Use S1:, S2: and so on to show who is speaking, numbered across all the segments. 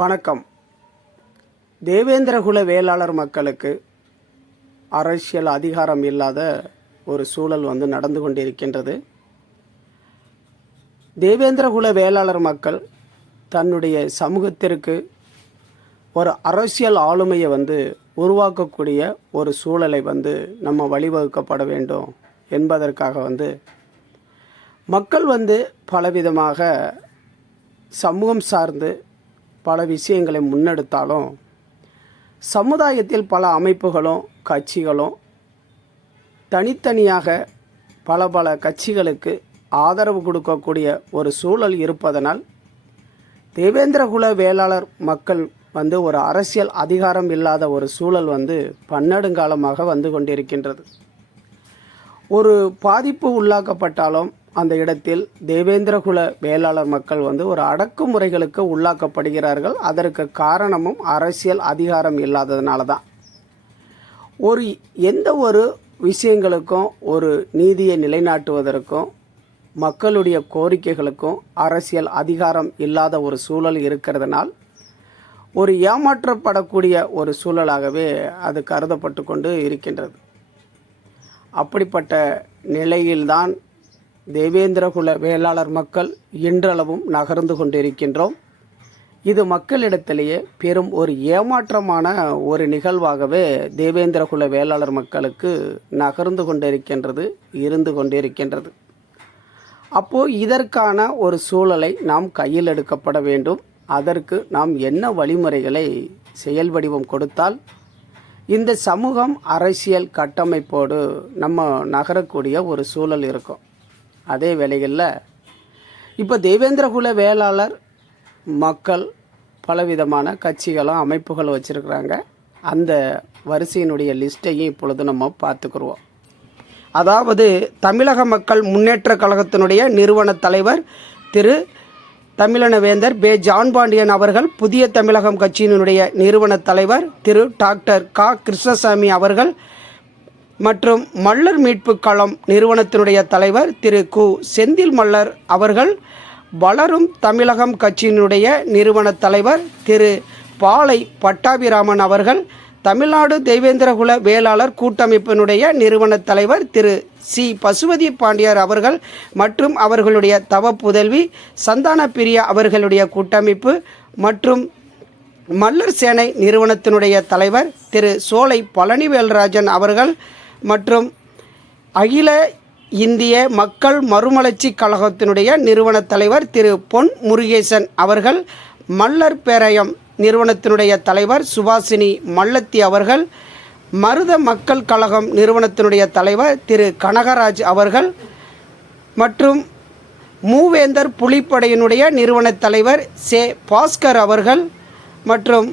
S1: வணக்கம். தேவேந்திரகுல வேளாளர் மக்களுக்கு அரசியல் அதிகாரம் இல்லாத ஒரு சூழல் வந்து நடந்து கொண்டிருக்கின்றது. தேவேந்திரகுல வேளாளர் மக்கள் தன்னுடைய சமூகத்திற்கு ஒரு அரசியல் ஆளுமையை வந்து உருவாக்கக்கூடிய ஒரு சூழலை வந்து நம்ம வழிவகுக்கப்பட வேண்டும் என்பதற்காக வந்து மக்கள் வந்து பலவிதமாக சமூகம் சார்ந்து பல விஷயங்களை முன்னெடுத்தாலும் சமுதாயத்தில் பல அமைப்புகளும் கட்சிகளும் தனித்தனியாக பல பல கட்சிகளுக்கு ஆதரவு கொடுக்கக்கூடிய ஒரு சூழல் இருப்பதனால் தேவேந்திரகுல வேளாளர் மக்கள் வந்து ஒரு அரசியல் அதிகாரம் இல்லாத ஒரு சூழல் வந்து பன்னெடுங்காலமாக வந்து கொண்டிருக்கின்றது. ஒரு பாதிப்பு உள்ளாக்கப்பட்டாலும் அந்த இடத்தில் தேவேந்திரகுல வேளாளர் மக்கள் வந்து ஒரு அடக்குமுறைகளுக்கு உள்ளாக்கப்படுகிறார்கள். அதற்கு காரணமும் அரசியல் அதிகாரம் இல்லாததுனால தான் ஒரு எந்த ஒரு விஷயங்களுக்கும் ஒரு நீதியை நிலைநாட்டுவதற்கும் மக்களுடைய கோரிக்கைகளுக்கும் அரசியல் அதிகாரம் இல்லாத ஒரு சூழல் இருக்கிறதுனால் ஒரு ஏமாற்றப்படக்கூடிய ஒரு சூழலாகவே அது கருதப்பட்டு கொண்டு இருக்கின்றது. அப்படிப்பட்ட நிலையில்தான் தேவேந்திரகுல வேளாளர் மக்கள் இன்றளவும் நகர்ந்து கொண்டிருக்கின்றோம். இது மக்களிடத்திலேயே பெரும் ஒரு ஏமாற்றமான ஒரு நிகழ்வாகவே தேவேந்திரகுல வேளாளர் மக்களுக்கு நகர்ந்து கொண்டிருக்கின்றது இருந்து கொண்டிருக்கின்றது. அப்போது இதற்கான ஒரு சூழலை நாம் கையில் எடுக்கப்பட வேண்டும். அதற்கு நாம் என்ன வழிமுறைகளை செயல் வடிவம் கொடுத்தால் இந்த சமூகம் அரசியல் கட்டமைப்போடு நம்ம நகரக்கூடிய ஒரு சூழல் இருக்கும். அதே வேலைகளில் இப்போ தேவேந்திரகுல வேளாளர் மக்கள் பலவிதமான கட்சிகளும் அமைப்புகளும் வச்சுருக்குறாங்க. அந்த வரிசையினுடைய லிஸ்ட்டையும் இப்பொழுது நம்ம பார்த்துக்குருவோம் அதாவது தமிழக மக்கள் முன்னேற்ற கழகத்தினுடைய நிறுவன தலைவர் திரு தமிழனவேந்தர் பே. ஜான் பாண்டியன் அவர்கள் புதிய தமிழகம் கட்சியினுடைய நிறுவன தலைவர் திரு டாக்டர் கா. கிருஷ்ணசாமி அவர்கள் மற்றும் மல்லர் மீட்பு களம் நிறுவனத்தினுடைய தலைவர் திரு. கு. செந்தில் மல்லர் அவர்கள் வளரும் தமிழகம் கட்சியினுடைய நிறுவன தலைவர் திரு. பாலை பட்டாபிராமன் அவர்கள் தமிழ்நாடு தெய்வேந்திரகுல வேளாளர் கூட்டமைப்பினுடைய நிறுவன தலைவர் திரு. சி. பசுபதி பாண்டியர் அவர்கள் மற்றும் அவர்களுடைய தவ புதல்வி சந்தான பிரியா அவர்களுடைய கூட்டமைப்பு மற்றும் மல்லர் சேனை நிறுவனத்தினுடைய தலைவர் திரு. சோலை பழனிவேல்ராஜன் அவர்கள் மற்றும் அகில இந்திய மக்கள் மறுமலர்ச்சி கழகத்தினுடைய நிறுவன தலைவர் திரு. பொன் முருகேசன் அவர்கள் மல்லர் பேரயம் நிறுவனத்தினுடைய தலைவர் சுபாசினி மல்லத்தி அவர்கள் மருத மக்கள் கழகம் நிறுவனத்தினுடைய தலைவர் திரு. கனகராஜ் அவர்கள் மற்றும் மூவேந்தர் புலிப்படையினுடைய நிறுவன தலைவர் சே. பாஸ்கர் அவர்கள் மற்றும்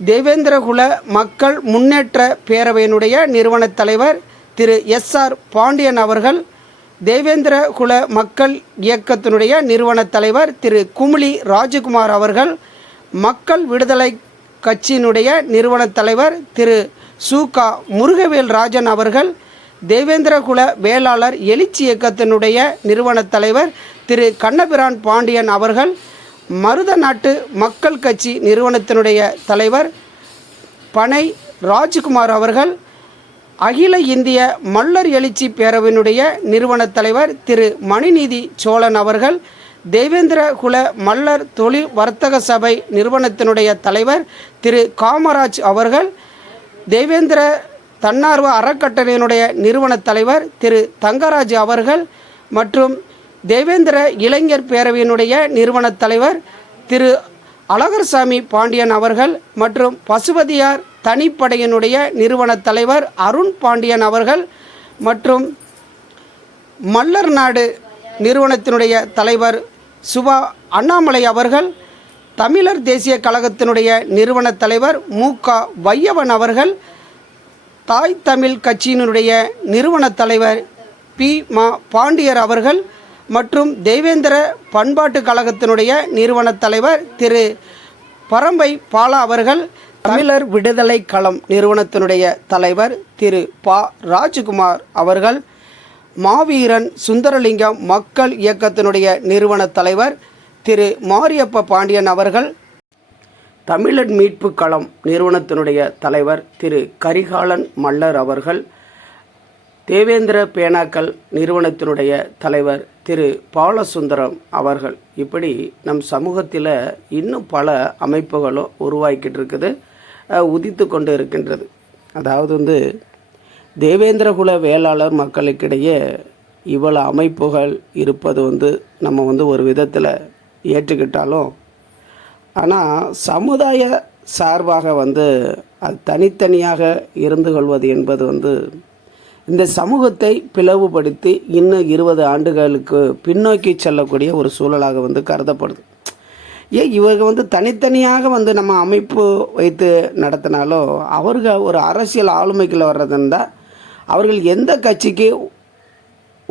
S1: தேவேந்திரகுல மக்கள் முன்னேற்ற பேரவையினுடைய நிறுவனத் தலைவர் திரு எஸ் ஆர் பாண்டியன் அவர்கள் தேவேந்திரகுல மக்கள் இயக்கத்தினுடைய நிறுவன தலைவர் திரு குமிளி ராஜகுமார் அவர்கள் மக்கள் விடுதலை கட்சியினுடைய நிறுவன தலைவர் திரு சூகா முருகவேல் ராஜன் அவர்கள் தேவேந்திரகுல வேளாளர் எழுச்சி இயக்கத்தினுடைய நிறுவன தலைவர் திரு கண்ணபிரான் பாண்டியன் அவர்கள் மருத நாட்டு மக்கள் கட்சி நிறுவனத்தினுடைய தலைவர் பனை ராஜ்குமார் அவர்கள் அகில இந்திய மல்லர் எழுச்சி பேரவையினுடைய நிறுவன தலைவர் திரு மணிநீதி சோழன் அவர்கள் தேவேந்திர குல மல்லர் தொழில் வர்த்தக சபை நிறுவனத்தினுடைய தலைவர் திரு காமராஜ் அவர்கள் தேவேந்திர தன்னார்வ அறக்கட்டளையினுடைய நிறுவன தலைவர் திரு தங்கராஜ் அவர்கள் மற்றும் தேவேந்திர இளைஞர் பேரவையினுடைய நிறுவனத் தலைவர் திரு அழகர்சாமி பாண்டியன் அவர்கள் மற்றும் பசுபதியார் தனிப்படையினுடைய நிறுவன தலைவர் அருண் பாண்டியன் அவர்கள் மற்றும் மல்லர் நாடு நிறுவனத்தினுடைய தலைவர் சுபா அண்ணாமலை அவர்கள் தமிழர் தேசிய கழகத்தினுடைய நிறுவன தலைவர் மு. க. வையவன் அவர்கள் தாய் தமிழ் கட்சியினுடைய நிறுவன தலைவர் பி. மா. பாண்டியர் அவர்கள் மற்றும் தெய்வேந்திர பண்பாட்டு கழகத்தினுடைய நிறுவன தலைவர் திரு. பரம்பை பாலா அவர்கள் தமிழர் விடுதலை களம் நிறுவனத்தினுடைய தலைவர் திரு. பா. ராஜ்குமார் அவர்கள் மாவீரன் சுந்தரலிங்கம் மக்கள் இயக்கத்தினுடைய நிறுவன தலைவர் திரு. மாரியப்ப பாண்டியன் அவர்கள் தமிழர் மீட்பு களம் நிறுவனத்தினுடைய தலைவர் திரு. கரிகாலன் மல்லர் அவர்கள் தேவேந்திர பேனாக்கள் நிறுவனத்தினுடைய தலைவர் திரு பாலசுந்தரம் அவர்கள். இப்படி நம் சமூகத்தில் இன்னும் பல அமைப்புகளும் உருவாக்கிட்டு இருக்குது உதித்து கொண்டு இருக்கின்றது அதாவது வந்து தேவேந்திரகுல வேளாளர் மக்களுக்கிடையே இவ்வளோ அமைப்புகள் இருப்பது வந்து நம்ம வந்து ஒரு விதத்தில் ஏற்றுக்கிட்டாலும் ஆனால் சமுதாய சார்பாக வந்து அது தனித்தனியாக இருந்து கொள்வது என்பது வந்து இந்த சமூகத்தை பிளவுபடுத்தி இன்னும் இருபது ஆண்டுகளுக்கு பின்னோக்கி செல்லக்கூடிய ஒரு சூழலாக வந்து கருதப்படுது. ஏன் இவங்க வந்து தனித்தனியாக வந்து நம்ம அமைப்பு வைத்து நடத்தினாலும் அவர்கள் ஒரு அரசியல் ஆளுமைக்குள்ள வர்றதுன்னா அவர்கள் எந்த கட்சிக்கு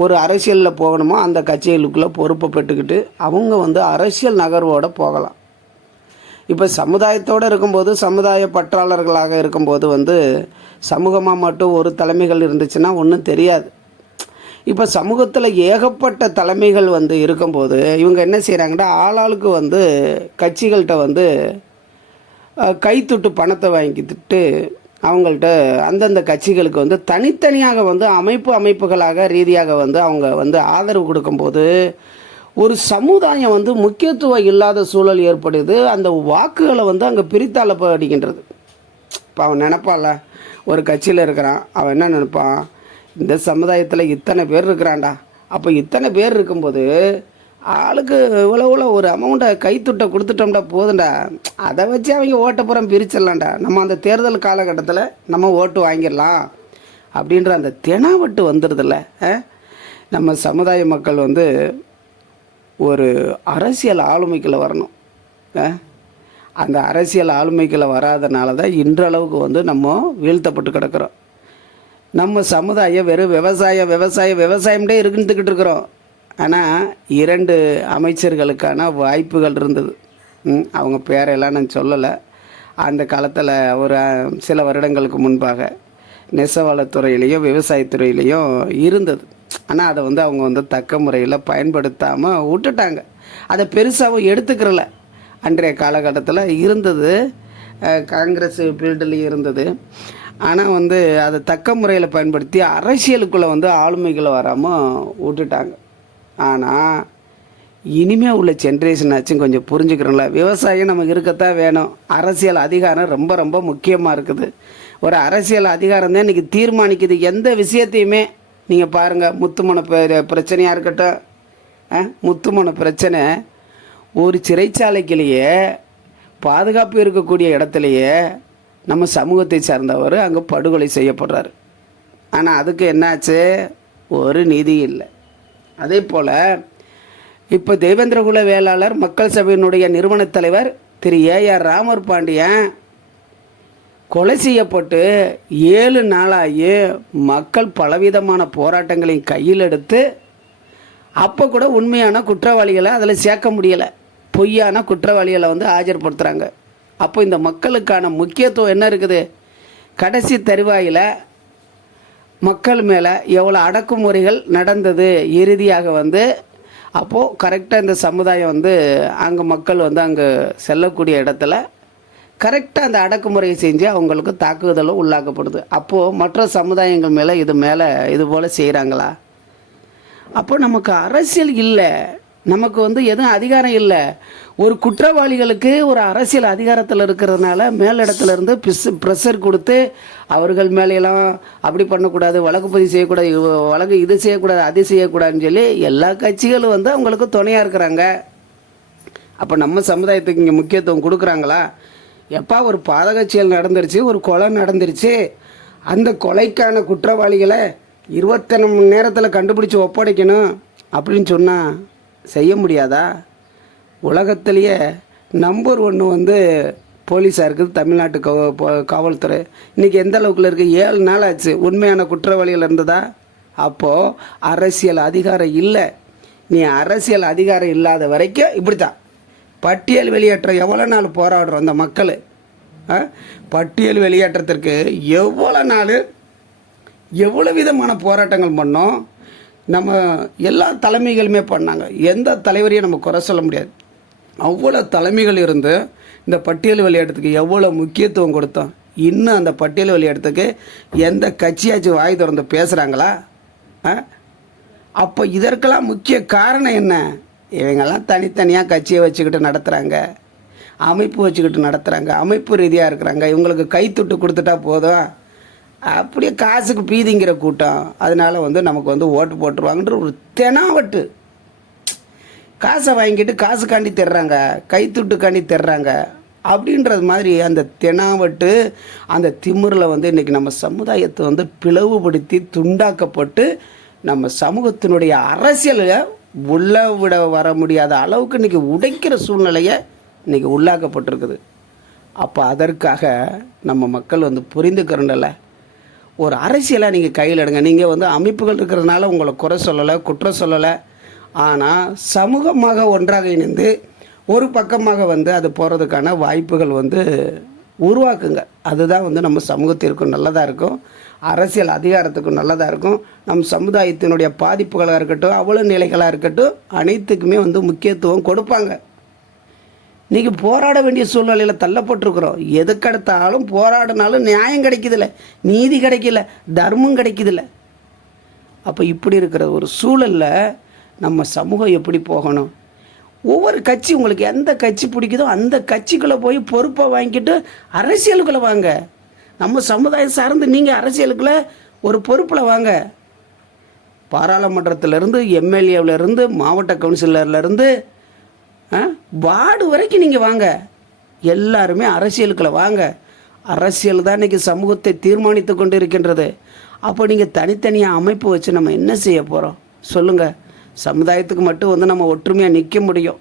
S1: ஒரு அரசியலில் போகணுமோ அந்த கட்சிகளுக்குள்ளே பொறுப்பை பெற்றுக்கிட்டு அவங்க வந்து அரசியல் நகர்வோடு போகலாம். இப்போ சமுதாயத்தோடு இருக்கும்போது சமுதாய பற்றாளர்களாக இருக்கும்போது வந்து சமூகமாக மட்டும் ஒரு தலைமைகள் இருந்துச்சுன்னா ஒன்றும் தெரியாது. இப்போ சமூகத்தில் ஏகப்பட்ட தலைமைகள் வந்து இருக்கும்போது இவங்க என்ன செய்கிறாங்கன்னா ஆளாளுக்கு வந்து கட்சிகள்கிட்ட வந்து கைத்துட்டு பணத்தை வாங்கிக்கிட்டு அவங்கள்ட்ட அந்தந்த கட்சிகளுக்கு வந்து தனித்தனியாக வந்து அமைப்பு அமைப்புகளாக ரீதியாக வந்து அவங்க வந்து ஆதரவு கொடுக்கும்போது ஒரு சமுதாயம் வந்து முக்கியத்துவம் இல்லாத சூழல் ஏற்படுது. அந்த வாக்குகளை வந்து அங்கே பிரித்தாளப்படுகின்றது இப்போ அவன் நினப்பால ஒரு கட்சியில் இருக்கிறான் அவன் என்ன நினைப்பான்? இந்த சமுதாயத்தில் இத்தனை பேர் இருக்கிறான்டா. அப்போ இத்தனை பேர் இருக்கும்போது ஆளுக்கு இவ்வளோ ஒரு அமௌண்ட்டை கைத்துட்டை கொடுத்துட்டோம்டா போதும்டா. அதை வச்சு அவங்க ஓட்டப்புறம் பிரிச்சிடலாம்டா. நம்ம அந்த தேர்தல் காலகட்டத்தில் நம்ம ஓட்டு வாங்கிடலாம் அப்படின்ற அந்த தெனாவட்டு வந்துடுதுல்ல நம்ம சமுதாய மக்கள் வந்து ஒரு அரசியல் ஆளுமைக்கில் வரணும். அந்த அரசியல் ஆளுமைக்குள்ள வராதனால தான் இன்றளவுக்கு வந்து நம்ம வீழ்த்தப்பட்டு கிடக்கிறோம். நம்ம சமுதாயம் வெறும் விவசாயம் விவசாயம் விவசாயம்டே இருந்துக்கிட்டு இருக்கிறோம். ஆனால் இரண்டு அமைச்சர்களுக்கான வாய்ப்புகள் இருந்தது. அவங்க பேரெல்லாம் நான் சொல்லலை. அந்த காலத்தில் ஒரு சில வருடங்களுக்கு முன்பாக நெசவாளத்துறையிலையும் விவசாயத்துறையிலையும் இருந்தது. ஆனால் அதை வந்து அவங்க வந்து தக்க முறையில் பயன்படுத்தாமல் விட்டுட்டாங்க. அதை பெருசாகவும் எடுத்துக்கிறல. அன்றைய காலகட்டத்தில் இருந்தது. காங்கிரஸ் பீரியட்லேயும் இருந்தது. ஆனால் வந்து அதை தக்க முறையில் பயன்படுத்தி அரசியலுக்குள்ளே வந்து ஆளுமைகளை வராமல் விட்டுட்டாங்க. ஆனால் இனிமேல் உள்ள ஜென்ரேஷன் ஆச்சும் கொஞ்சம் புரிஞ்சுக்கிறோம்ல. விவசாயம் நமக்கு இருக்கத்தான் வேணும். அரசியல் அதிகாரம் ரொம்ப ரொம்ப முக்கியமாக இருக்குது. ஒரு அரசியல் அதிகாரம் தான் இன்றைக்கி தீர்மானிக்குது. எந்த விஷயத்தையுமே நீங்கள் பாருங்கள் முத்துமன பிரச்சனையாக இருக்கட்டும். ஆ, முத்துமன பிரச்சனை ஒரு சிறைச்சாலைக்குள்ளேயே பாதுகாப்பு இருக்கக்கூடிய இடத்துலையே நம்ம சமூகத்தை சார்ந்தவர் அங்கே படுகொலை செய்யப்படுறாரு. ஆனால் அதுக்கு என்னாச்சு? ஒரு நிதி இல்லை. அதே போல் இப்போ தேவேந்திரகுல வேளாளர் மக்கள் சபையினுடைய நிறுவனத் தலைவர் திரு ஏஆர் ராமர் பாண்டியன் கொலை செய்யப்பட்டு ஏழு நாளாகி மக்கள் பலவிதமான போராட்டங்களையும் கையில் எடுத்து அப்போ கூட உண்மையான குற்றவாளிகளை அதில் சேர்க்க முடியலை. பொய்யான குற்றவாளிகளை வந்து ஆஜர்படுத்துகிறாங்க அப்போ இந்த மக்களுக்கான முக்கியத்துவம் என்ன இருக்குது? கடைசி தருவாயில் மக்கள் மேலே எவ்வளோ அடக்குமுறைகள் நடந்தது? இறுதியாக வந்து அப்போது கரெக்டாக இந்த சமுதாயம் வந்து அங்கே மக்கள் வந்து அங்கே செல்லக்கூடிய இடத்துல கரெக்டாக அந்த அடக்குமுறையை செஞ்சு அவங்களுக்கு தாக்குதலும் உள்ளாக்கப்படுது. அப்போது மற்ற சமுதாயங்கள் மேலே இது மேலே இது போல் செய்கிறாங்களா அப்போ நமக்கு அரசியல் இல்லை. நமக்கு வந்து எதுவும் அதிகாரம் இல்லை. ஒரு குற்றவாளிகளுக்கு ஒரு அரசியல் அதிகாரத்தில் இருக்கிறதுனால மேலிடத்துலேருந்து பிஸ் ப்ரெஷர் கொடுத்து அவர்கள் மேலையெல்லாம் அப்படி பண்ணக்கூடாது வழக்கு பதிவு செய்யக்கூடாது வழக்கு இது செய்யக்கூடாது அது செய்யக்கூடாதுன்னு சொல்லி எல்லா கட்சிகளும் வந்து அவங்களுக்கு துணையாக இருக்கிறாங்க. அப்போ நம்ம சமுதாயத்துக்கு இங்கே முக்கியத்துவம் கொடுக்குறாங்களா? எப்பா ஒரு பாதக செயல் நடந்துருச்சு ஒரு கொலை நடந்துருச்சு. அந்த கொலைக்கான குற்றவாளிகளை இருபத்தனை மணி நேரத்தில் கண்டுபிடிச்சி ஒப்படைக்கணும் அப்படின்னு சொன்னால் செய்ய முடியாதா? உலகத்திலேயே நம்பர் ஒன்று வந்து போலீஸாக இருக்குது தமிழ்நாட்டு காவல்துறை. இன்றைக்கி எந்த அளவுக்குள்ள இருக்குது ஏழு நாள் ஆச்சு. உண்மையான குற்றவாளிகள் இருந்ததா? அப்போது அரசியல் அதிகாரம் இல்லை. நீ அரசியல் அதிகாரம் இல்லாத வரைக்கும் இப்படி தான் பட்டியல் வெளியேற்றம் எவ்வளோ நாள் போராடுறோம் அந்த மக்கள்? ஆ? பட்டியல் வெளியேற்றத்திற்கு எவ்வளோ நாள் எவ்வளோ விதமான போராட்டங்கள் பண்ணோம்? நம்ம எல்லா தலைமைகளுமே பண்ணாங்க. எந்த தலைவரையும் நம்ம குறை சொல்ல முடியாது. அவ்வளோ தலைமைகள் இருந்து இந்த பட்டியல் விளையாட்டுக்கு எவ்வளோ முக்கியத்துவம் கொடுத்தோம். இன்னும் அந்த பட்டியல் விளையாட்டுக்கு எந்த கட்சியாச்சும் வாய் திறந்து பேசுகிறாங்களா ஆ? அப்போ இதற்கெல்லாம் முக்கிய காரணம் என்ன? இவங்கெல்லாம் தனித்தனியாக கட்சியை வச்சுக்கிட்டு நடத்துகிறாங்க அமைப்பு வச்சுக்கிட்டு நடத்துகிறாங்க அமைப்பு ரீதியாக இருக்கிறாங்க. இவங்களுக்கு கைத்துட்டு கொடுத்துட்டா போதும். அப்படியே காசுக்கு பீதிங்கிற கூட்டம். அதனால வந்து நமக்கு வந்து ஓட்டு போட்டுருவாங்கன்ற ஒரு தெனாவட்டு. காசை வாங்கிட்டு காசுக்காண்டி தர்றாங்க. கைத்துட்டுக்காண்டி தர்றாங்க. அப்படின்றது மாதிரி அந்த தெனாவட்டு அந்த திமிரில் வந்து இன்றைக்கி நம்ம சமுதாயத்தை வந்து பிளவுபடுத்தி துண்டாக்கப்பட்டு நம்ம சமூகத்தினுடைய அரசியலை உள்ள விட வர முடியாத அளவுக்கு இன்றைக்கி உடைக்கிற சூழ்நிலையை இன்றைக்கி உள்ளாக்கப்பட்டிருக்குது. அப்போ அதற்காக நம்ம மக்கள் வந்து புரிந்துக்கிறண்டில்ல ஒரு அரசியலாக நீங்கள் கையில் எடுங்க. நீங்கள் வந்து அமைப்புகள் இருக்கிறதுனால உங்களை குறை சொல்லலை குற்றம் சொல்லலை. ஆனால் சமூகமாக ஒன்றாக இணைந்து ஒரு பக்கமாக வந்து அது போகிறதுக்கான வாய்ப்புகள் வந்து உருவாக்குங்க. அதுதான் வந்து நம்ம சமூகத்திற்கும் நல்லதாக இருக்கும். அரசியல் அதிகாரத்துக்கும் நல்லதாக இருக்கும். நம் சமுதாயத்தினுடைய பாதிப்புகளாக இருக்கட்டும் அவ்வளோ நிலைகளாக இருக்கட்டும் அனைத்துக்குமே வந்து முக்கியத்துவம் கொடுப்பாங்க. இன்றைக்கி போராட வேண்டிய சூழ்நிலையில் தள்ளப்பட்டிருக்கிறோம். எதுக்கெடுத்தாலும் போராடினாலும் நியாயம் கிடைக்கிதில்ல. நீதி கிடைக்கல தர்மம் கிடைக்கிதில்ல. அப்போ இப்படி இருக்கிற ஒரு சூழலில் நம்ம சமூகம் எப்படி போகணும்? ஒவ்வொரு கட்சி உங்களுக்கு எந்த கட்சி பிடிக்குதோ அந்த கட்சிக்குள்ளே போய் பொறுப்பை வாங்கிட்டு அரசியலுக்குள்ளே வாங்க. நம்ம சமுதாயம் சார்ந்து நீங்கள் அரசியலுக்குள்ளே ஒரு பொறுப்பில் வாங்க. பாராளுமன்றத்திலேருந்து எம்எல்ஏவிலேருந்து மாவட்ட கவுன்சிலர்லேருந்து வார்டு வரைக்கும் நீங்கள் வாங்க. எல்லாருமே அரசியலுக்குள்ள வாங்க. அரசியல் தான் இன்றைக்கி சமூகத்தை தீர்மானித்து கொண்டு இருக்கின்றது அப்போ நீங்கள் தனித்தனியாக அமைப்பு வச்சு நம்ம என்ன செய்ய போகிறோம் சொல்லுங்கள் சமுதாயத்துக்கு மட்டும் வந்து நம்ம ஒற்றுமையாக நிற்க முடியும்.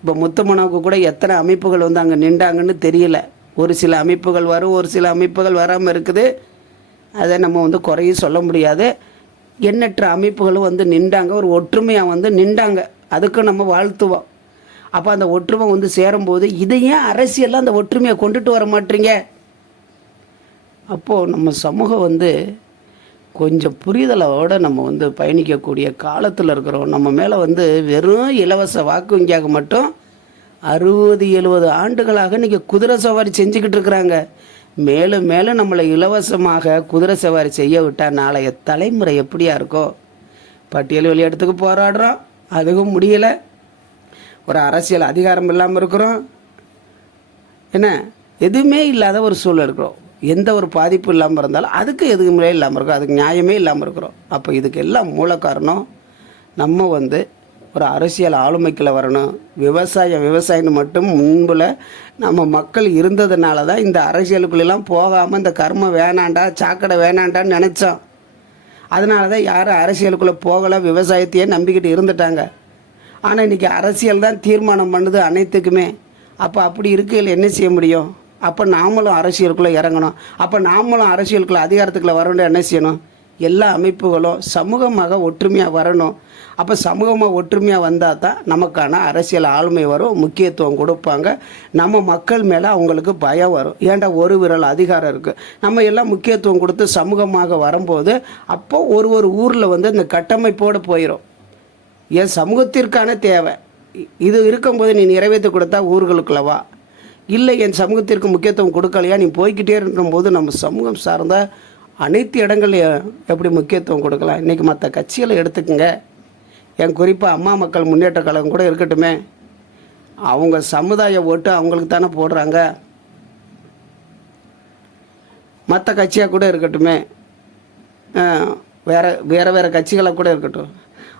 S1: இப்போ முத்தமனவுக்கு கூட எத்தனை அமைப்புகள் வந்து அங்கே நின்றாங்கன்னு தெரியல. ஒரு சில அமைப்புகள் வரும் ஒரு சில அமைப்புகள் வராமல் இருக்குது. அதை நம்ம வந்து குறையும் சொல்ல முடியாது. எண்ணற்ற அமைப்புகளும் வந்து நின்றாங்க ஒரு ஒற்றுமையாக வந்து நின்றாங்க. அதுக்கும் நம்ம வாழ்த்துவோம். அப்போ அந்த ஒற்றுமை வந்து சேரும்போது இதை ஏன் அரசியலில் அந்த ஒற்றுமையை கொண்டுட்டு வர மாட்டீங்க? அப்போது நம்ம சமூகம் வந்து கொஞ்சம் புரிதலோடு நம்ம வந்து பயணிக்கக்கூடிய காலத்தில் இருக்கிறோம். நம்ம மேலே வந்து வெறும் இலவச வாக்கு வங்கியாக மட்டும் அறுபது எழுபது ஆண்டுகளாக இன்றைக்கி குதிரை சவாரி செஞ்சுக்கிட்டு இருக்கிறாங்க. மேலும் மேலும் நம்மளை இலவசமாக குதிரை சவாரி செய்ய விட்டால் நாளைய தலைமுறை எப்படியா இருக்கோ? பட்டியல் வெளியிடத்துக்கு போராடுறோம். அதுவும் முடியலை. ஒரு அரசியல் அதிகாரம் இல்லாமல் இருக்கிறோம். என்ன? எதுவுமே இல்லாத ஒரு சூழல் இருக்கிறோம். எந்த ஒரு பாதிப்பும் இல்லாமல் இருந்தாலும் அதுக்கு எதுவுமே இல்லாமல் இருக்கும். அதுக்கு நியாயமே இல்லாமல் இருக்கிறோம். அப்போ இதுக்கு எல்லாம் மூல காரணம் நம்ம வந்து ஒரு அரசியல் ஆளுமைக்குள்ள வரணும். விவசாயம் விவசாயம்னு மட்டும் முன்புல நம்ம மக்கள் இருந்ததுனால தான் இந்த அரசியலுக்குள்ளெல்லாம் போகாமல் இந்த கர்மம் வேணாண்டா சாக்கடை வேணாண்டான்னு நினச்சோம். அதனால தான் யாரும் அரசியலுக்குள்ளே போகலை விவசாயத்தையே நம்பிக்கிட்டு இருந்துட்டாங்க. ஆனால் இன்றைக்கி அரசியல் தான் தீர்மானம் பண்ணுது அனைத்துக்குமே. அப்போ அப்படி இருக்கையில் என்ன செய்ய முடியும்? அப்போ நாமளும் அரசியலுக்குள்ளே இறங்கணும். அப்போ நாமளும் அரசியலுக்குள்ளே அதிகாரத்துக்குள்ளே வரணும் என்ன செய்யணும்? எல்லா அமைப்புகளும் சமூகமாக ஒற்றுமையாக வரணும். அப்போ சமூகமாக ஒற்றுமையாக வந்தால் தான் நமக்கான அரசியல் ஆளுமை வரும் முக்கியத்துவம் கொடுப்பாங்க. நம்ம மக்கள் மேலே அவங்களுக்கு பயம் வரும். ஏன்டா ஒரு விரல் அதிகாரம் இருக்குது நம்ம எல்லாம் முக்கியத்துவம் கொடுத்து சமூகமாக வரும்போது அப்போ ஒரு ஒரு ஊரில் வந்து இந்த கட்டமைப்போடு போயிடும் என் சமூகத்திற்கான தேவை. இது இருக்கும்போது நீ நிறைவேற்றி கொடுத்தா ஊர்களுக்குள்ளவா இல்லை என் சமூகத்திற்கு முக்கியத்துவம் கொடுக்கலையா? நீ போய்கிட்டே இருக்கும்போது நம்ம சமூகம் சார்ந்த அனைத்து இடங்கள்லையும் எப்படி முக்கியத்துவம் கொடுக்கலாம்? இன்றைக்கி மற்ற கட்சிகளை எடுத்துக்கோங்க. என் குறிப்பாக அம்மா மக்கள் முன்னேற்ற கழகம் கூட இருக்கட்டுமே. அவங்க சமுதாய ஓட்டு அவங்களுக்கு தானே போடுறாங்க. மற்ற கட்சியாக கூட இருக்கட்டுமே. வேறு வேறு வேறு கட்சிகளாக கூட இருக்கட்டும்.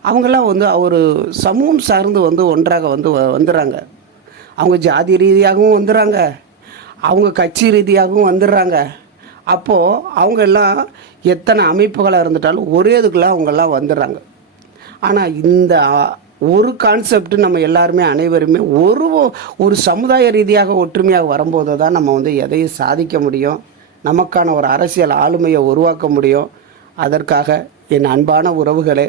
S1: அவங்களாம் வந்து ஒரு சமூகம் சார்ந்து வந்து ஒன்றாக வந்து வந்துடுறாங்க அவங்க ஜாதி ரீதியாகவும் வந்துடுறாங்க. அவங்க கட்சி ரீதியாகவும் வந்துடுறாங்க. அப்போது அவங்க எல்லாம் எத்தனை அமைப்புகளாக இருந்துட்டாலும் ஒரே இதுக்குள்ள அவங்கெல்லாம் வந்துடுறாங்க. ஆனால் இந்த ஒரு கான்செப்ட் நம்ம எல்லாருமே அனைவருமே ஒரு ஒரு சமுதாய ரீதியாக ஒற்றுமையாக வரும்போது தான் நம்ம வந்து எதையும் சாதிக்க முடியும். நமக்கான ஒரு அரசியல் ஆளுமையை உருவாக்க முடியும். அதற்காக என் அன்பான உறவுகளே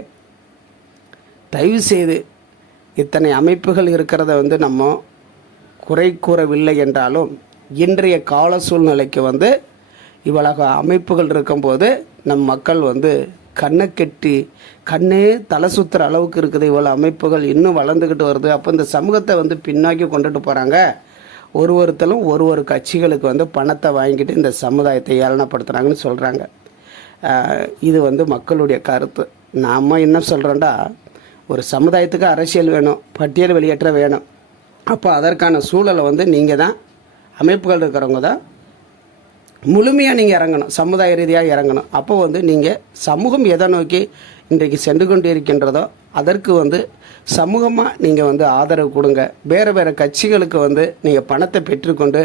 S1: தயவு செய்து இத்தனை அமைப்புகள் இருக்கிறத வந்து நம்ம குறை கூறவில்லை என்றாலும் இன்றைய கால சூழ்நிலைக்கு வந்து இவ்வளவு அமைப்புகள் இருக்கும்போது நம் மக்கள் வந்து கண்ணை கெட்டி கண்ணே தலை சுற்றுற அளவுக்கு இருக்குது இவ்வளோ அமைப்புகள் இன்னும் வளர்ந்துக்கிட்டு வருது. அப்போ இந்த சமூகத்தை வந்து பின்னாக்கி கொண்டுட்டு போகிறாங்க ஒரு ஒருத்தரும் ஒரு ஒரு கட்சிகளுக்கு வந்து பணத்தை வாங்கிட்டு இந்த சமுதாயத்தை ஏளனப்படுத்துகிறாங்கன்னு சொல்கிறாங்க இது வந்து மக்களுடைய கருத்து. நாம் என்ன சொல்கிறோண்டா ஒரு சமுதாயத்துக்கு அரசியல் வேணும் பட்டியல் வெளியேற்ற வேணும். அப்போ அதற்கான சூழலை வந்து நீங்கள் தான் அமைப்புகள் இருக்கிறவங்க தான் முழுமையாக நீங்கள் இறங்கணும் சமுதாய ரீதியாக இறங்கணும். அப்போ வந்து நீங்கள் சமூகம் எதை நோக்கி இன்றைக்கு சென்று கொண்டு இருக்கின்றதோ அதற்கு வந்து சமூகமாக நீங்கள் வந்து ஆதரவு கொடுங்க. வேறு வேறு கட்சிகளுக்கு வந்து நீங்கள் பணத்தை பெற்றுக்கொண்டு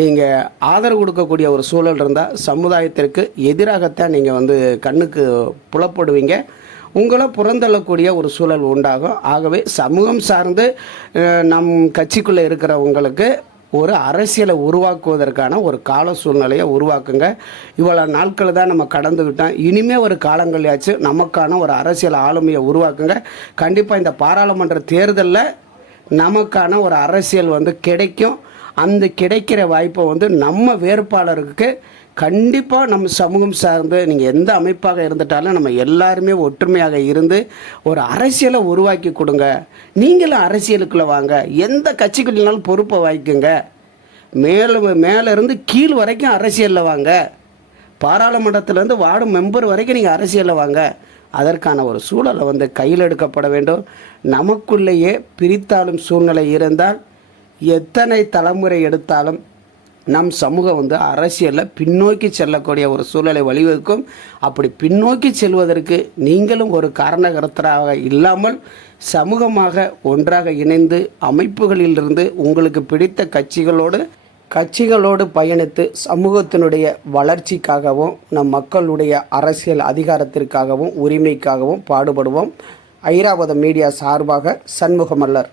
S1: நீங்கள் ஆதரவு கொடுக்கக்கூடிய ஒரு சூழல் இருந்தால் சமுதாயத்திற்கு எதிராகத்தான் நீங்கள் வந்து கண்ணுக்கு புலப்படுவீங்க. உங்களை புறந்தள்ளக்கூடிய ஒரு சூழல் உண்டாகும். ஆகவே சமூகம் சார்ந்து நம் கட்சிக்குள்ளே இருக்கிறவங்களுக்கு ஒரு அரசியலை உருவாக்குவதற்கான ஒரு கால சூழ்நிலையை உருவாக்குங்க. இவ்வளோ நாட்கள் தான் நம்ம கடந்து விட்டோம். இனிமே ஒரு காலங்களையாச்சும் நமக்கான ஒரு அரசியல் ஆளுமையை உருவாக்குங்க. கண்டிப்பாக இந்த பாராளுமன்ற தேர்தலில் நமக்கான ஒரு அரசியல் வந்து கிடைக்கும். அந்த கிடைக்கிற வாய்ப்பை வந்து நம்ம வேட்பாளருக்கு கண்டிப்பாக நம்ம சமூகம் சார்ந்து நீங்கள் எந்த அமைப்பாக இருந்துட்டாலும் நம்ம எல்லாருமே ஒற்றுமையாக இருந்து ஒரு அரசியலை உருவாக்கி கொடுங்க. நீங்களும் அரசியலுக்குள்ளே வாங்க. எந்த கட்சிக்குள்ளாலும் பொறுப்பை வாங்கிக்கோங்க. மேலும் மேலே இருந்து கீழ் வரைக்கும் அரசியலில் வாங்க. பாராளுமன்றத்திலேருந்து வார்டு மெம்பர் வரைக்கும் நீங்கள் அரசியலில் வாங்க. அதற்கான ஒரு சூழலை வந்து கையில் எடுக்கப்பட வேண்டும். நமக்குள்ளேயே பிரித்தாலும் சூழ்நிலை இருந்தால் எத்தனை தலைமுறை எடுத்தாலும் நம் சமூகம் வந்து அரசியலில் பின்னோக்கி செல்லக்கூடிய ஒரு சூழலை வழிவகுக்கும். அப்படி பின்னோக்கி செல்வதற்கு நீங்களும் ஒரு காரணகர்த்தராக இல்லாமல் சமூகமாக ஒன்றாக இணைந்து அமைப்புகளிலிருந்து உங்களுக்கு பிடித்த கட்சிகளோடு கட்சிகளோடு பயணித்து சமூகத்தினுடைய வளர்ச்சிக்காகவும் நம் மக்களுடைய அரசியல் அதிகாரத்திற்காகவும் உரிமைக்காகவும் பாடுபடுவோம். ஐராவதம் மீடியா சார்பாக சண்முகமல்லர்.